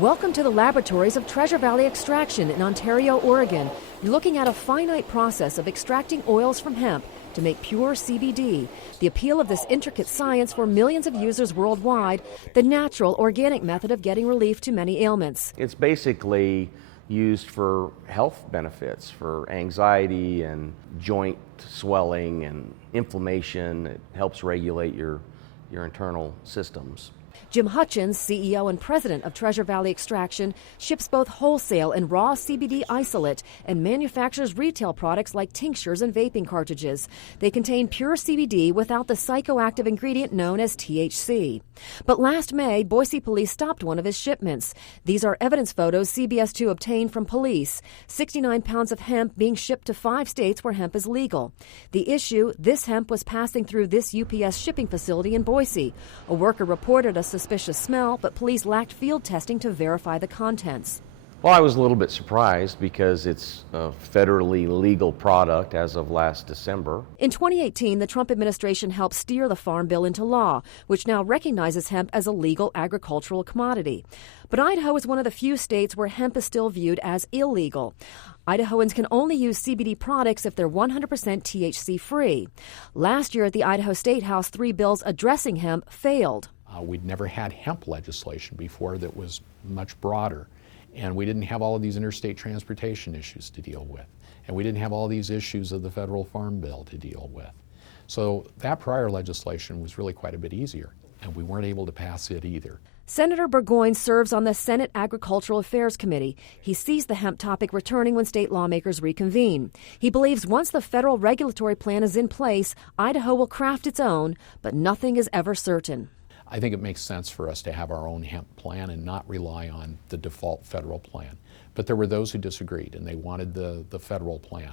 Welcome to the laboratories of Treasure Valley Extraction in Ontario, Oregon. You're looking at a finite process of extracting oils from hemp to make pure CBD. The appeal of this intricate science for millions of users worldwide, the natural, organic method of getting relief to many ailments. It's basically used for health benefits, for anxiety and joint swelling and inflammation. It helps regulate your internal systems. Jim Hutchins, CEO and president of Treasure Valley Extraction, ships both wholesale and raw CBD isolate and manufactures retail products like tinctures and vaping cartridges. They contain pure CBD without the psychoactive ingredient known as THC. But last May, Boise police stopped one of his shipments. These are evidence photos CBS 2 obtained from police. 69 pounds of hemp being shipped to 5 states where hemp is legal. The issue, this hemp was passing through this UPS shipping facility in Boise. A worker reported a suspicious smell, but police lacked field testing to verify the contents. Well, I was a little bit surprised because it's a federally legal product as of last December. In 2018, the Trump administration helped steer the Farm Bill into law, which now recognizes hemp as a legal agricultural commodity. But Idaho is one of the few states where hemp is still viewed as illegal. Idahoans can only use CBD products if they're 100% THC free. Last year at the Idaho State House, 3 bills addressing hemp failed. We'd never had hemp legislation before that was much broader. And we didn't have all of these interstate transportation issues to deal with. And we didn't have all these issues of the federal farm bill to deal with. So that prior legislation was really quite a bit easier, and we weren't able to pass it either. Senator Burgoyne serves on the Senate Agricultural Affairs Committee. He sees the hemp topic returning when state lawmakers reconvene. He believes once the federal regulatory plan is in place, Idaho will craft its own, but nothing is ever certain. I think it makes sense for us to have our own hemp plan and not rely on the default federal plan. But there were those who disagreed, and they wanted the federal plan.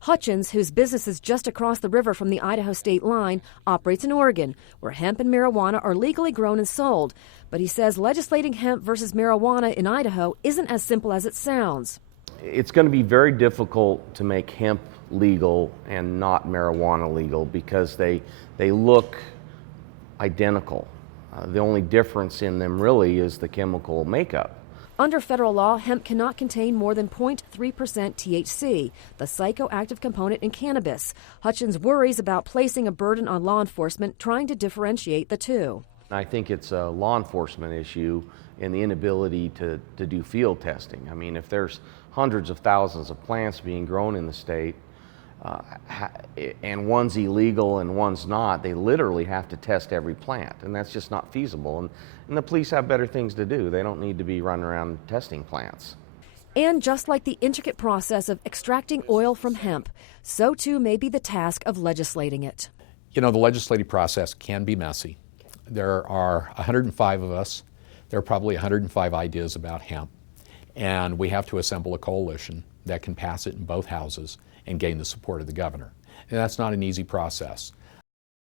Hutchins, whose business is just across the river from the Idaho state line, operates in Oregon, where hemp and marijuana are legally grown and sold. But he says legislating hemp versus marijuana in Idaho isn't as simple as it sounds. It's going to be very difficult to make hemp legal and not marijuana legal because they look identical. The only difference in them really is the chemical makeup. Under federal law, hemp cannot contain more than 0.3% THC, the psychoactive component in cannabis. Hutchins worries about placing a burden on law enforcement trying to differentiate the two. I think it's a law enforcement issue and the inability to do field testing. I mean, if there's hundreds of thousands of plants being grown in the state, and one's illegal and one's not, they literally have to test every plant, and that's just not feasible. And the police have better things to do. They don't need to be running around testing plants. And just like the intricate process of extracting oil from hemp, so too may be the task of legislating it. You know, the legislative process can be messy. There are 105 of us. There are probably 105 ideas about hemp, and we have to assemble a coalition that can pass it in both houses and gain the support of the governor. And that's not an easy process.